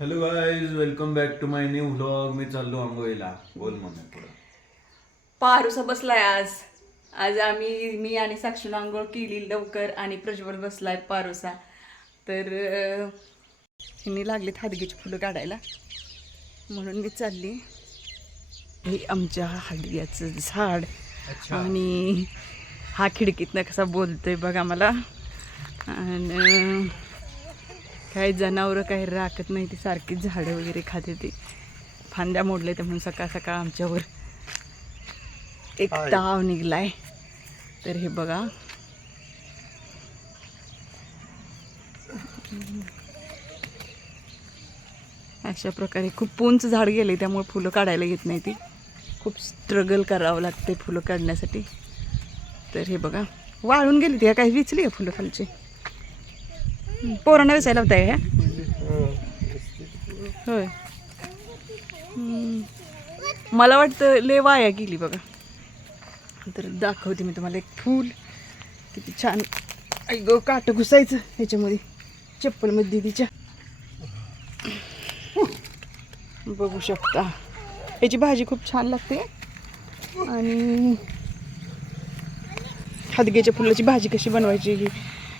Hello guys welcome back to my new vlog मी चाललो आंघोळीला बोल म्हणून पुढं. पारुसा बसलाय आज. आज आम्ही मी आणि साक्षीनं आंघोळ केली लवकर आणि प्रज्वल बसलाय पारुसा. तर अं, ह्यांनी लागलीत हादगीची फुलं काढायला. म्हणून मी चालली. हे आमच्या हादग्याचं झाड. आणि हा खिडकीतनं कसा बोलतोय बघा मला. आणि काही जनावरं काही राखत नाही ती सारखीच झाडं वगैरे खाते ती. फांद्या मोडले ते म्हणून सकाळ सकाळ आमच्यावर एक ताव निघलाय. तर हे बघा. अशा प्रकारे खूप उंच झाड गेले त्यामुळे फुलं काढायला येत नाही ती. खूप स्ट्रगल करावं लागते फुलं काढण्यासाठी. तर हे बघा. वाळून गेली ती काही विचली आहे फुलं खालची? पोरांना विसायला होत आहे होय. मला वाटतं ले वाया गेली बघा. तर दाखवते मी तुम्हाला एक फूल. किती छान. ऐक काट घुसायचं ह्याच्यामध्ये चप्पलमध्ये तिच्या बघू शकता. याची भाजी खूप छान लागते. आणि हादग्याच्या फुलाची भाजी कशी बनवायची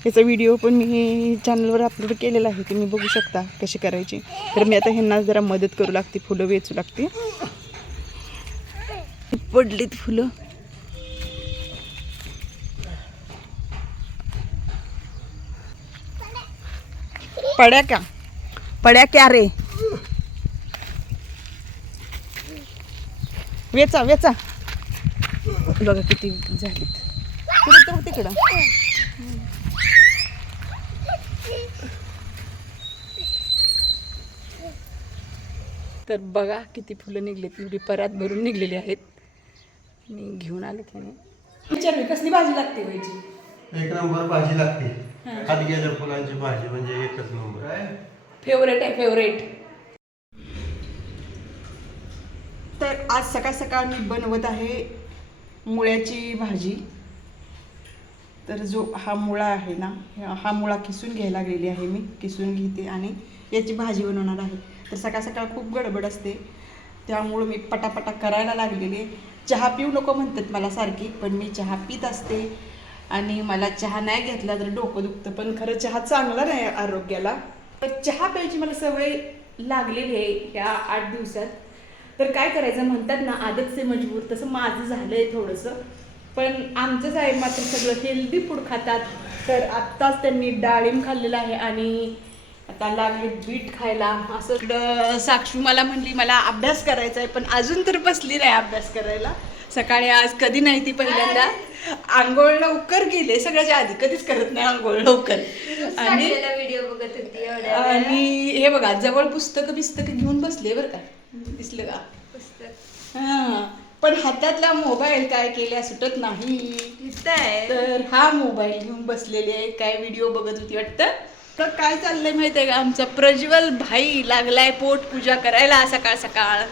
याचा व्हिडिओ पण मी चॅनलवर अपलोड केलेला आहे तुम्ही बघू शकता कशी करायची. तर मी आता ह्यांना जरा मदत करू लागते फुलं वेचू लागते. पडलीत फुलं. पड्या का? पड्या क्या रे? वेचा वेचा. बघा किती झालीत. तिकडं? तर बघा किती फुलं निघलीत एवढी परात भरून निघलेली आहेत. मी घेऊन आले त्याने. विचारली कसली भाजी लागते व्हायची एक नंबर भाजी लागते. हात गेल्या फुलांची भाजी म्हणजे एकच नंबर. फेवरेट आहे फेवरेट तर आज सकाळ सकाळ मी बनवत आहे मुळ्याची भाजी. तर जो हा मुळा आहे ना हा- हा मुळा किसून घ्यायला लागलेली आहे मी. किसून घेते आणि याची भाजी बनवणार आहे. तर सकाळ सकाळ खूप गडबड असते. त्यामुळं मी पटापटा करायला लागलेले. चहा पिऊ नको म्हणतात मला सारखी पण मी चहा पित असते. आणि मला चहा नाही घेतला तर डोकं दुखतं पण खरं चहा चांगला नाही आरोग्याला. तर चहा प्यायची मला सवय लागलेली आहे ह्या आठ दिवसात. तर काय करायचं म्हणतात ना आदत से मजबूर तसं माझं झालं आहे थोडंसं. पण आमचंच आहे मात्र सगळं हेल्दी फूड खातात. तर आत्ताच त्यांनी डाळिंब खाल्लेलं आहे आणि आता लागले बीट खायला. असं इकडं साक्षी मला म्हणली मला अभ्यास करायचा आहे पण अजून तर बसली नाही अभ्यास करायला. सकाळी आज कधी नाही ती पहिल्यांदा. आंघोळ लवकर गेले सगळ्याच्या आधी कधीच करत नाही आंघोळ लवकर. आणि व्हिडिओ बघत होती आणि हे बघा जवळ पुस्तकं बिस्तकं घेऊन बसले बरं का. दिसलं का? पुस्तक. हा. पण हातातला मोबाईल काय केल्या सुटत नाही. तर हा मोबाईल घेऊन बसलेले आहे. काय व्हिडिओ बघत होती वाटतं? तर काय चाललंय माहितीये का? आमचा प्रज्वल भाई लागलाय पोट पूजा करायला सकाळ सकाळ.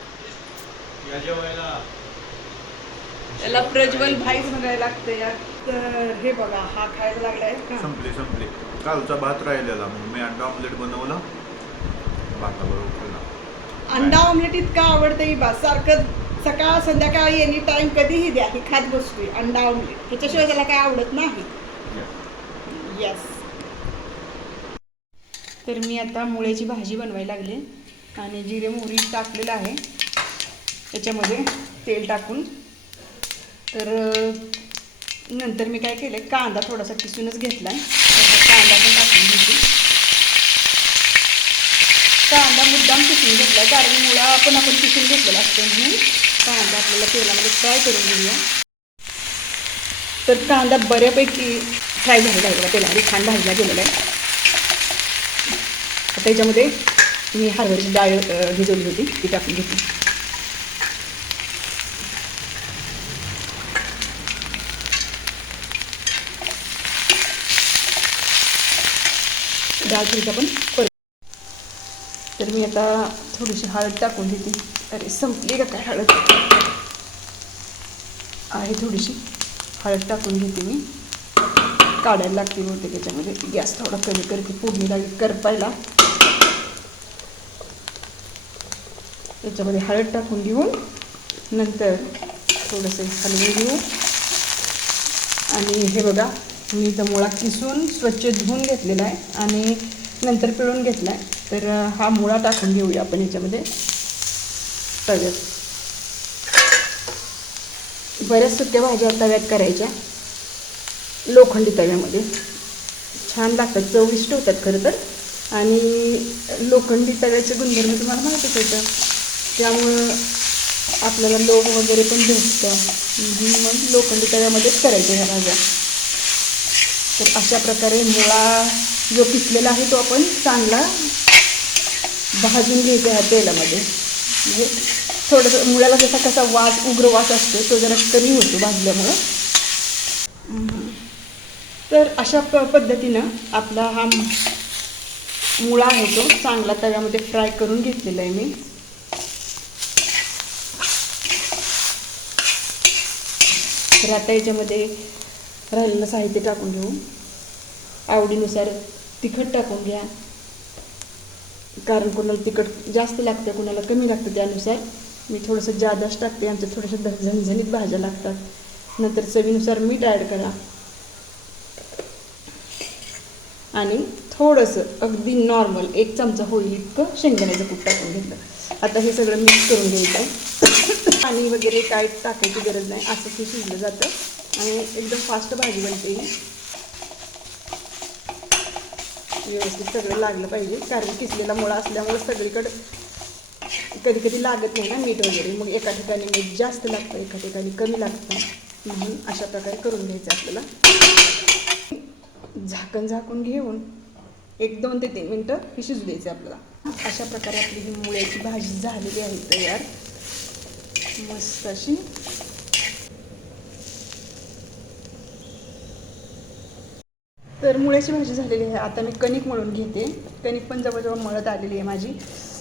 त्याला प्रज्वल भाईच म्हणायला लागतंय तर हे बघा हा खायला लागलाय संपली संपली. कालचा भात राहिलेला मग मी अंडा ऑमलेट बनवला. भाताबरोबर खाल्ला अंडा ऑमलेट इतका आवडतं ही बा सारखं सकाळ संध्याकाळी एनी टाइम कधीही द्या ही खात बसतोय अंडा ऑमलेट त्याच्याशिवाय त्याला काय आवडत नाही. येस तर मी आता मुळ्याची भाजी बनवायला लागले. आणि जिरे मोहरी टाकलेलं आहे. त्याच्यामध्ये तेल टाकून. तर नंतर मी काय केलं कांदा थोडासा किसूनच घेतला आहे कांदा पण टाकून घेते. कांदा मुद्दाम किसून घेतला कारण मुळा पण आपण किसून घेतलेला असतो म्हणून कांदा आपल्याला तेलामध्ये फ्राय करून घेऊया. तर कांदा बऱ्यापैकी फ्राय झालेला आहे बघा रिखाण भाजला गेलेला आहे. त्याच्यामध्ये मी हरभऱ्याची डाळ भिजवली होती. ती टाकून घेतली डाळ थोडीशी आपण करू तर मी आता थोडीशी हळद टाकून देते अरे संपली का काय हळद? आहे थोडीशी. हळद टाकून घेते मी. काढायला लागते बहुतेक त्याच्यामध्ये गॅस थोडा कमी करते. फोडणी लागेल करपायला. त्याच्यामध्ये हळद टाकून घेऊन नंतर थोडंसं हलवून घेऊ. आणि हे बघा मी इथं मुळा किसून स्वच्छ धुवून घेतलेला आहे आणि नंतर पिळून घेतला आहे. तर हा मुळा टाकून घेऊया आपण याच्यामध्ये. तव्यात. बऱ्याच सुक्या भाज्या तव्यात करायच्या. लोखंडी तव्यामध्ये. छान लागतात चविष्ट होतात खरं तर. आणि लोखंडी तव्याचे गुणधर्म तुम्हाला माहितीच होतं त्यामुळं आपल्याला लोक वगैरे पण भेटतं. मग लोखंडी तव्यामध्येच करायच्या ह्या भाज्या. तर अशा प्रकारे मुळा जो पिकलेला आहे तो आपण चांगला भाजून घ्यायचा ह्या तेलामध्ये. म्हणजे थोडंसं मुळ्याला जसा कसा वास उग्र वास असतो तो जरा कमी होतो भाजल्यामुळं. तर अशा प पद्धतीनं आपला हा मुळा आहे तो चांगला तव्यामध्ये फ्राय करून घेतलेला आहे मी. तर आता याच्यामध्ये राहिलेलं साहित्य टाकून घेऊ. आवडीनुसार तिखट टाकून घ्या. कारण कोणाला तिखट जास्त लागतं कोणाला कमी लागतं त्यानुसार. मी थोडंसं जादाच टाकते आमच्या थोड्याशा झणझणीत भाज्या लागतात. नंतर चवीनुसार मीठ ॲड करा. आणि थोडंसं अगदी नॉर्मल एक चमचा होईल इतकं शेंगदाण्याचं कूट टाकून घेतलं. आता हे सगळं मिक्स करून घ्यायचं. आहे पाणी वगैरे काय टाकायची गरज नाही असं ते शिजलं जातं. आणि एकदम फास्ट भाजी बनते ही. व्यवस्थित सगळं लागलं पाहिजे कारण किसलेला मुळा असल्यामुळं सगळीकडं कधी कधी लागत नाही ना मीठ वगैरे. मग एका ठिकाणी मीठ जास्त लागतं एका ठिकाणी कमी लागतं. म्हणून अशा प्रकारे करून घ्यायचं आपल्याला. झाकण झाकून घेऊन एक दोन ते तीन मिनटं ही शिजू द्यायचं आपल्याला. अशा प्रकारे आपली ही मुळ्याची भाजी झालेली आहे तयार. मस्त अशी तर मुळ्याची भाजी झालेली आहे. आता मी कणिक मळून घेते. कणिक पण जवळजवळ मळत आलेली आहे माझी.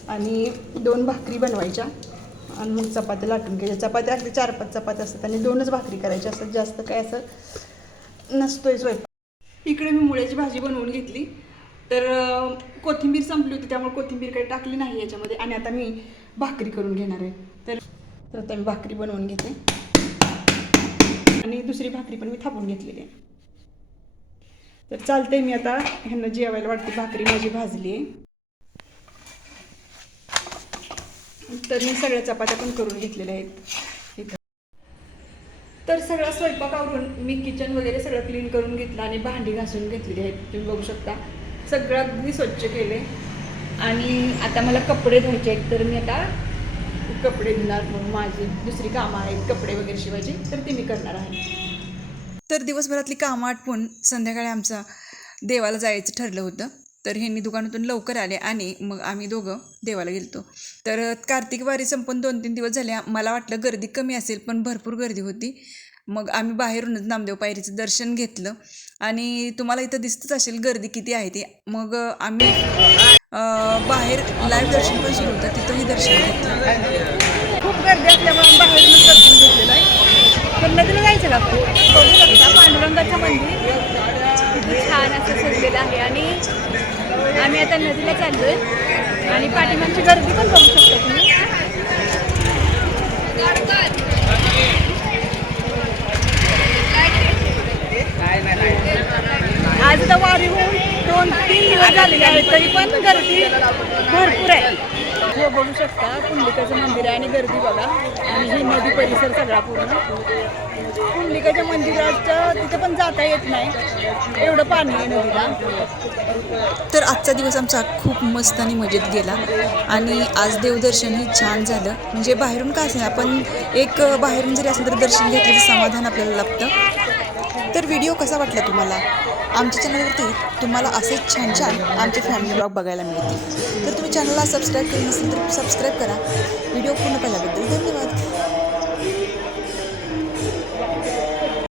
आणि दोन भाकरी बनवायच्या. आणि मग चपात्या लाटून घ्यायच्या. चपात्या अगदी चार पाच चपात्या असतात आणि दोनच भाकरी करायच्या असतात. जास्त काय असं नसतोय स्वयंपाक. इकडे मी मुळ्याची भाजी बनवून घेतली. तर कोथिंबीर संपली होती त्यामुळे कोथिंबीर काही टाकली नाही याच्यामध्ये. आणि आता मी भाकरी करून घेणार आहे. तर तर आता मी भाकरी बनवून घेते. आणि दुसरी भाकरी पण मी थापून घेतलेली आहे. तर चालतंय मी आता ह्यांना जेवायला वाटते. भाकरी माझी भाजली आहे. तर मी सगळ्या चपात्या पण करून घेतलेल्या आहेत. इथं. तर सगळा स्वयंपाक आवरून मी किचन वगैरे सगळं क्लीन करून घेतलं आणि भांडी घासून घेतलेली आहेत. तुम्ही बघू शकता. सगळं अगदी स्वच्छ केले आणि आता मला कपडे धुवायचे आहेत. तर मी आता कपडे धुणार म्हणून माझी दुसरी कामं आहेत कपडे वगैरे शिवायची तर ती मी करणार आहे. तर दिवसभरातली कामं आटपून संध्याकाळी आमचं देवाला जायचं ठरलं होतं. तर ह्यांनी दुकानातून लवकर आले आणि मग आम्ही दोघं देवाला गेलतो. तर कार्तिक वारी संपून दोन तीन दिवस झाले. मला वाटलं गर्दी कमी असेल पण भरपूर गर्दी होती. मग आम्ही बाहेरूनच नामदेव पायरीचं दर्शन घेतलं. आणि तुम्हाला इथं दिसतच असेल गर्दी किती आहे ती. मग आम्ही बाहेर लाईव्ह दर्शन पण सुरू होतं तिथंही दर्शन घेतलं. खूप गर्दी असल्यामुळे बाहेरूनच दर्शन घेतलेलं आहे. तर नदीला जायचं का आपण? पांडुरंगाचं मंदिर. किती छान असं सजलेलं आहे. आणि आम्ही आता नदीला चाललो आहे आणि पाठीमागची गर्दी पण करू शकतो तुम्ही. आज आता वारी होऊन दोन तीन दिवस झालेले आहेत तरी पण गर्दी भरपूर आहे. हे बघू शकता पुंडलिकाचं मंदिर आहे आणि गर्दी बघा. आणि ही नदी परिसर सगळा पूर्ण. पुंडलिकाच्या मंदिराच्या तिथे पण जाता येत नाही. एवढं पाणी आहे नदीला. तर आजचा दिवस आमचा खूप मस्त आणि मजेत गेला. आणि आज देवदर्शनही छान झालं. म्हणजे बाहेरून का असेल आपण एक बाहेरून जरी असलं तरी दर्शन घेतल्याचं समाधान आपल्याला लाभतं. तर व्हिडिओ कसा वाटला तुम्हाला? आमच्या चॅनलवरती तुम्हाला असेच छान छान आमचे फॅमिली ब्लॉग बघायला मिळतील. तर तुम्ही चॅनलला सबस्क्राईब केलं नसेल तर सबस्क्राईब करा. व्हिडिओ पूर्ण पाहिल्याबद्दल धन्यवाद.